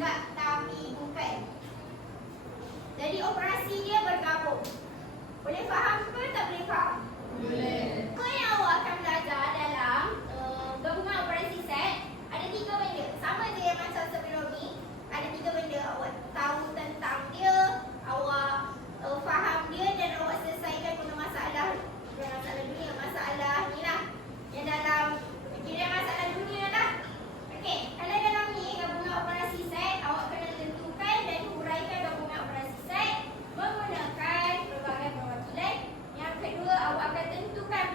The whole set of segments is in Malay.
juga, tapi bukan. Jadi operasi dia bergabung. Boleh faham ke tak boleh faham? Boleh. Apa yang awak akan belajar dalam gabungan operasi set, ada 3 benda. Sama je yang macam sebelum ni. Ada 3 benda. Awak tahu tentang dia, awak faham dia dan awak selesaikan guna masalah. Bukan masalah dunia, masalah ni lah. Yang dalam, kira masalah dunia lah. Okey, kalau dalam ni gabungan operasi set, awak kena tentukan dan huraikan gabungan operasi set menggunakan pelbagai perwakilan. Yang kedua, awak akan tentukan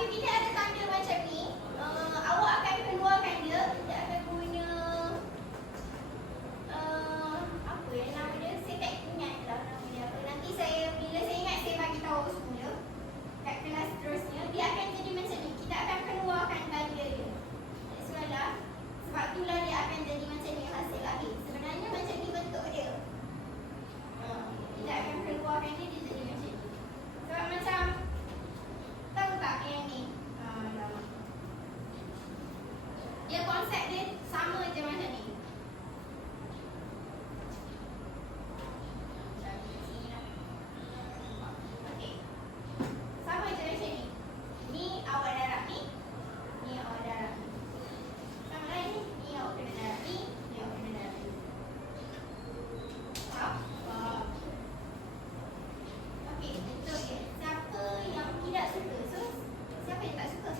Tapi bila ada tanda macam ni, awak akan keluarkan dia. Kita akan guna apa ya nama dia? Saya tak ingat lah nama dia apa. Nanti bila saya ingat saya bagi tahu semula kat kelas seterusnya. Dia akan jadi macam ni. Kita akan keluarkan tanda dia. That's why lah. Sebab itulah dia akan jadi macam ni hasil akhir. Sebenarnya macam ni bentuk dia. Kita akan keluarkan dia jadi macam ni. Sebab macam tahu tak yang ni? Dia konsep dia sama je macam ni. Okey. Sama je macam ni. Ni awak darab ni. Ni awak darab ni. Sama lah ni. Ni awak kena darab ni. Ni awak kena darab ni. Faham? Faham. Okey, betul je. Siapa yang tidak suka? So, siapa yang tak suka?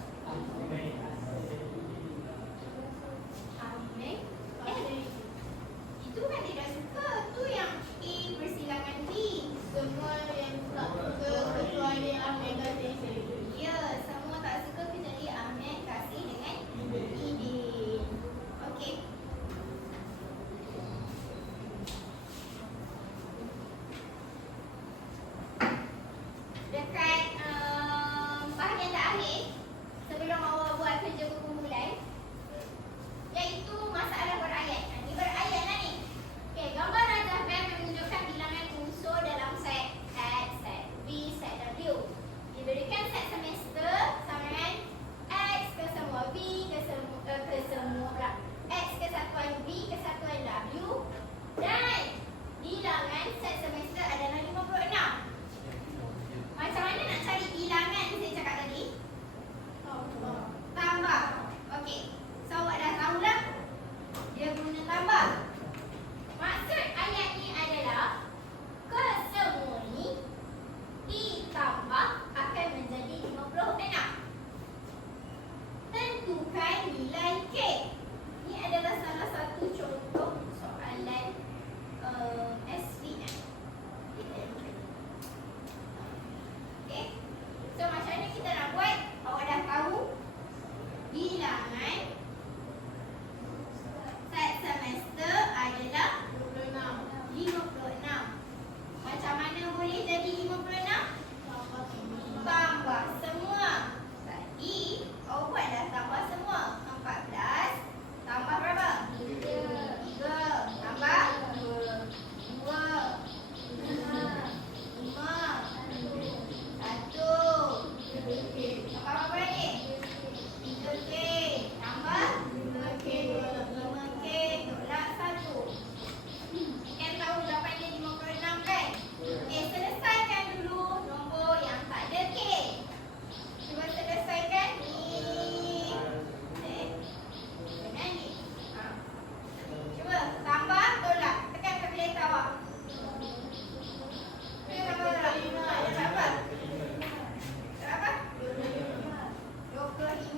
Itu kan tidak suka. Tu yang A bersilangan B. Semua yang tak suka kecuali Ahmed kasih saya. Ya, semua tak suka kecuali Ahmed kasih dengan Idin. Okey. Dekat bahagian terakhir sebelum awak buat kerja perkumpulan, iaitu masalah berayat. Ini berayat lah ni. Okey, gambar rajah band menunjukkan bilangan unsur dalam set X, set B, set W. Diberikan set semester sama dengan X ke semua B ke semua pula X kesatuan B kesatuan W, dan bilangan set semester adalah 56. Macam mana nak cari bilangan saya cakap tadi? Tambah. Okey. So awak dah tahulah dia guna tambah. Maksud ayat ni adalah kesemua ni ditambah akan menjadi 56. Tentukan nilai K. Ini adalah salah satu contoh soalan SPM. Okey. So macam mana kita nak buat? Awak dah tahu bilangan set semester adalah 56. Macam mana boleh jadi 56? Tambah semua. Tadi awak buat dah tambah semua. 14 tambah berapa? 3 tambah 2 tambah apa lagi? 3K tambah 5K tolak 1. Kan tahu jawapan dia 56 kan? Okey, selesaikan dulu nombor yang tak ada K. Cuba selesaikan ni. Dengan ni. Cuba tambah tolak. Tekan kalkulator awak. Tekan tambah tolak. Ada berapa? Berapa? 25.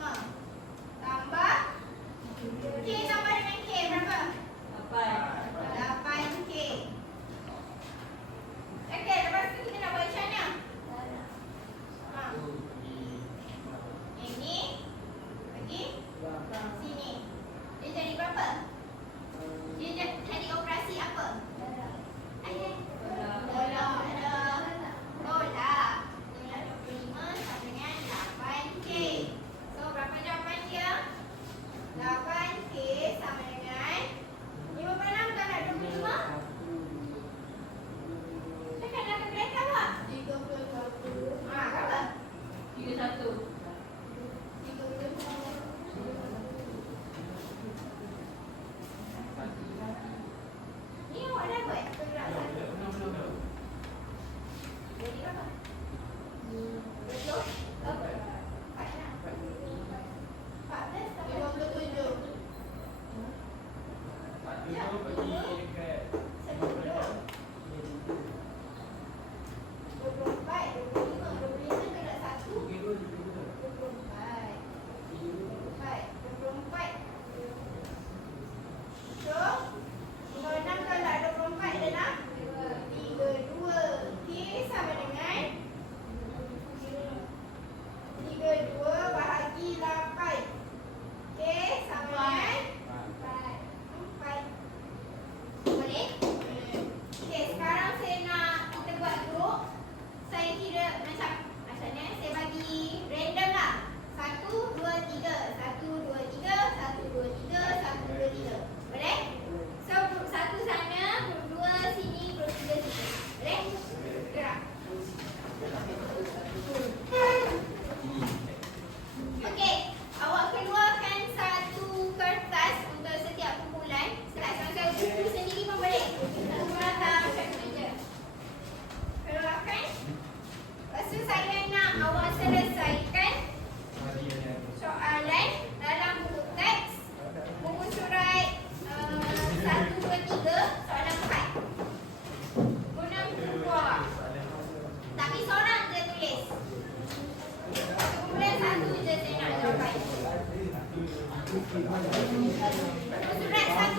Surat 1,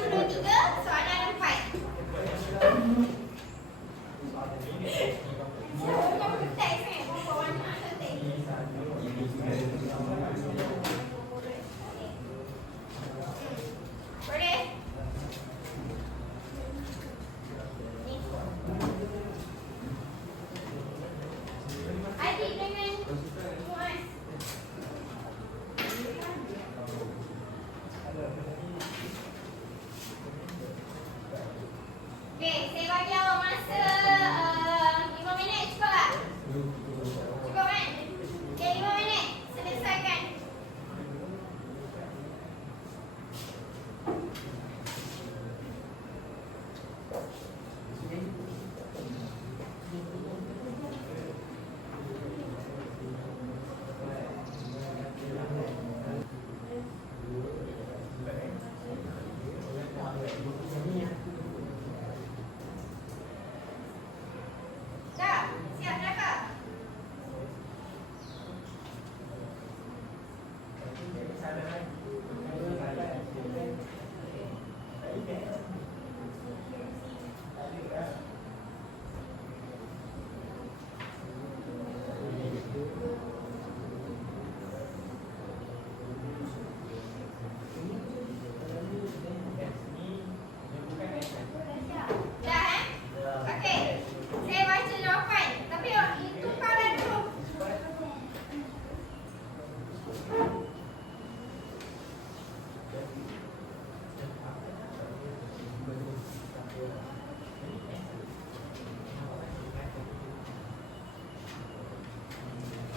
2, 3, soalan 4. Bukan teks kan? Bukan warna atau teks? Boleh? Adik dengan Muaz. Okey, saya bagi awak masa 5 minit, cukup tak? Cukup kan? Okey, 5 minit. Selesaikan. Dah? Siap dah kak? Dah eh? Okey. Saya baca jawapan. Tapi itu kalau dulu.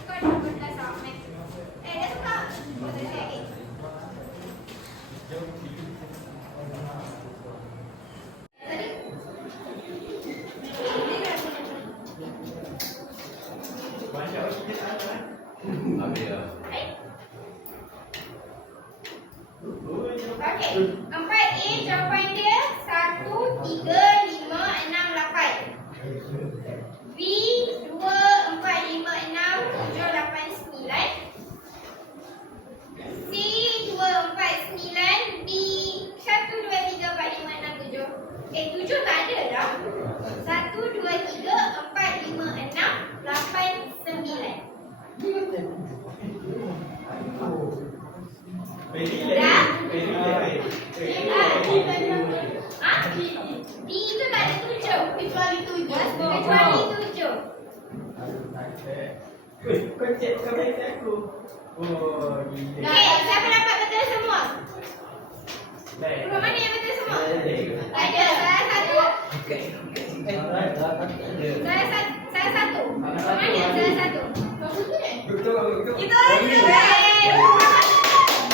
Kau dah belas awak, Mat. Dah suka? Oh, selesai lagi. Tadi? Okey, 4A jawapan dia 1, 3, 5, 6, 8. B 2, 4, 5, 6, 7, 8, 9. C 2, 4, 9. D 1, 2, 3, 4, 5, 6, 7. 7 tak ada dah. 1, 2, 3, 4, 5, 6, 8, 9. Dah? Ha? D itu tak ada 7. Kecuali 7. Kecuali 7. Kau cek kau baca aku. Oh, gila. Okey, siapa dapat betul semua? Baik. Rumah mana yang betul semua? Baik. Ada, saya satu. Saya satu. Rumah mana saya satu? Betul. Kita orang dua.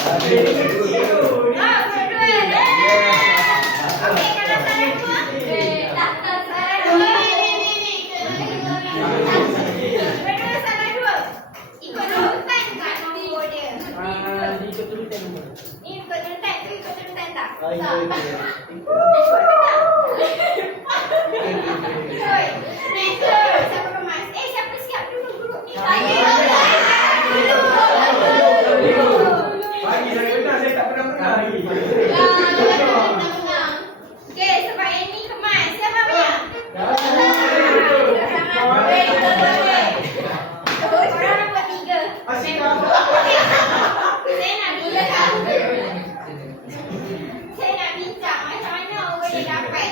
Ah, berdua. Okey, kalau salah dua. Tak salah dua. Berdua salah dua. Ikut urutan kat nombor dia. Ni ikut urutan, tu ikut urutan tak? Ikut. Next, siapa kemas? Siapa siap dulu grup ni? Pagi saya benar, saya tak pernah lagi. Okey, sebab yang ni kemas. Siapa menang? Korang nombor 3. Asyik apa? Saya nak bincang. Saya nak bincang macam mana orang boleh dapat.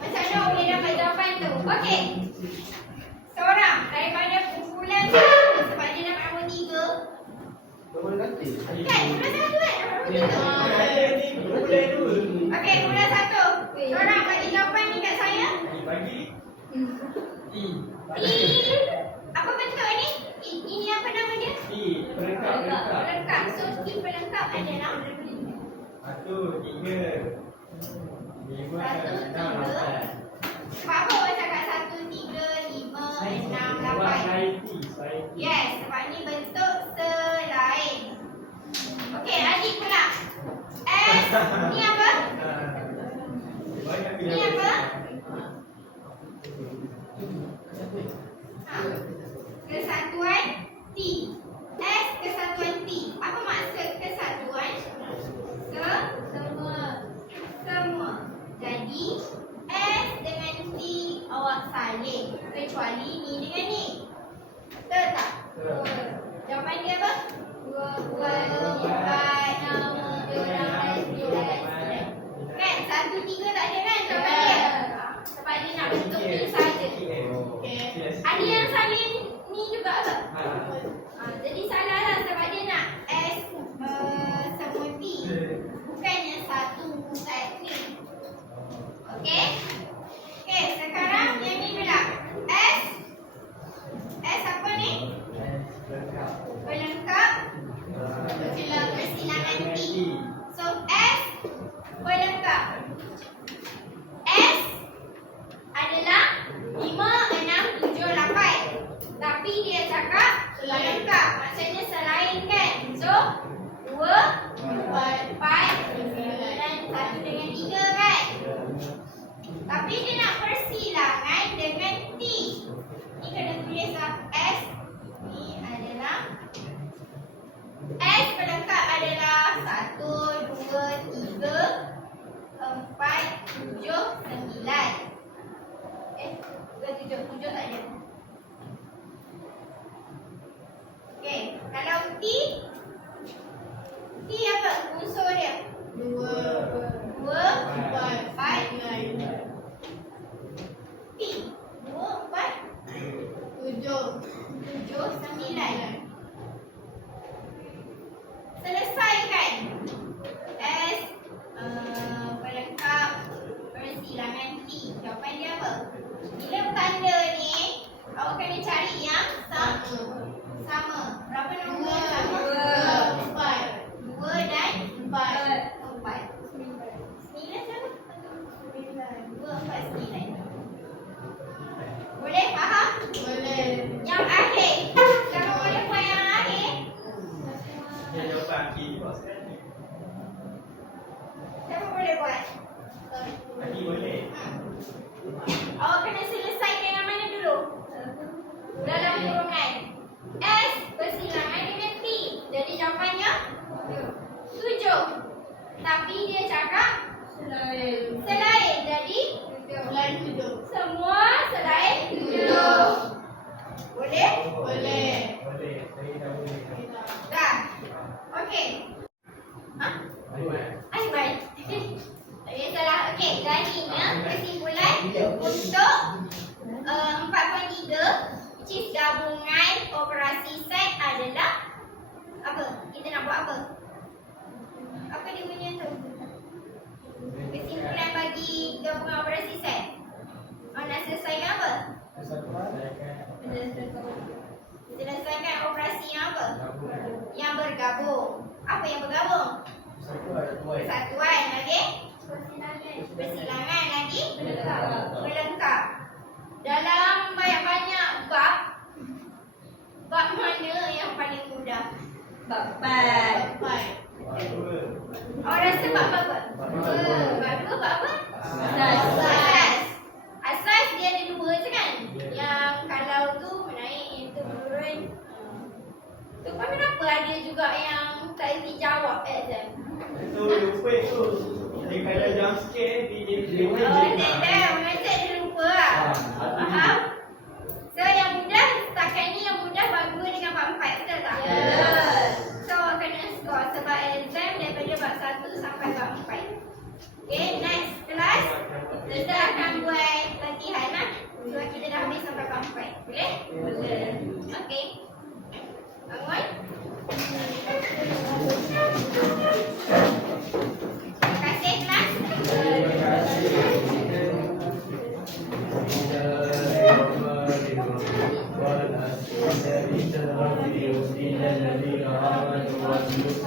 Macam mana orang boleh dapat jawapan tu. Okey. Seorang daripada kumpulan satu sebab dia dapat nombor 3. Kan? Kumpulan satu kan? Dapat nombor 3. Boleh dulu. Okey, kumpulan satu. Seorang bagi jawapan ni kat saya. Pagi. Apa bentuk ni? Ini apa nama dia? Pelengkap. Pelengkap. So, T pelengkap adalah 1, 3, 5, 6, 8. sebab apa orang cakap 1, 3, 5, 6, 8? Yes, sebab ni bentuk selain. Okey, adik pula. S, ni apa? Ni apa? Ha. Kesatuan T. S kesatuan T. Apa maksud kesatuan? Dia jawapan Aki juga sekarang ni. Siapa boleh buat? Aki boleh. Awak kena selesai dengan mana dulu? Dalam kurungan. S bersilangan dengan T. Jadi jawapannya 7. Tapi dia cakap selain. Jadi Selain 7. semua selain 7. Boleh? Boleh. Boleh. Saya dah boleh. Dah. Okey. Hah? Baik. Tak kisahlah. Okey, jadinya kesimpulan untuk 4.3 which is gabungan operasi set adalah apa? Kita nak buat apa? Apa dia punya tu? Kesimpulan bagi gabungan operasi set. Nak selesaikan apa? Selesaikan operasi yang apa? Yang bergabung. Apa yang bergabung? Persatuan lagi? Persilangan lagi? Melengkap. Dalam banyak-banyak bab, bab mana yang paling mudah? Bab 4. Baik. Awak rasa bab apa? Bab 2. Bab apa? Asas. Asas dia ada 2 je kan? Yang kalau tu menaik, yang tu menurun. Tu pun kenapa ada juga yang tak erti jawab exam? Itu lupa tu. Dia kalau jump scare dia Oh, dah mengajar dia lupa lah. Faham? So yang mudah, setakat ni yang mudah bab 2 dengan bab 4, betul tak? Yes. So kena score sebab exam daripada bab 1 sampai bab 4. Okay, next kelas kita akan buat latihan lah. Sebab kita dah habis sampai bab 4. Boleh? Boleh. Okay. Bangun. Terima kasih kelas. الذين آمنوا وعملوا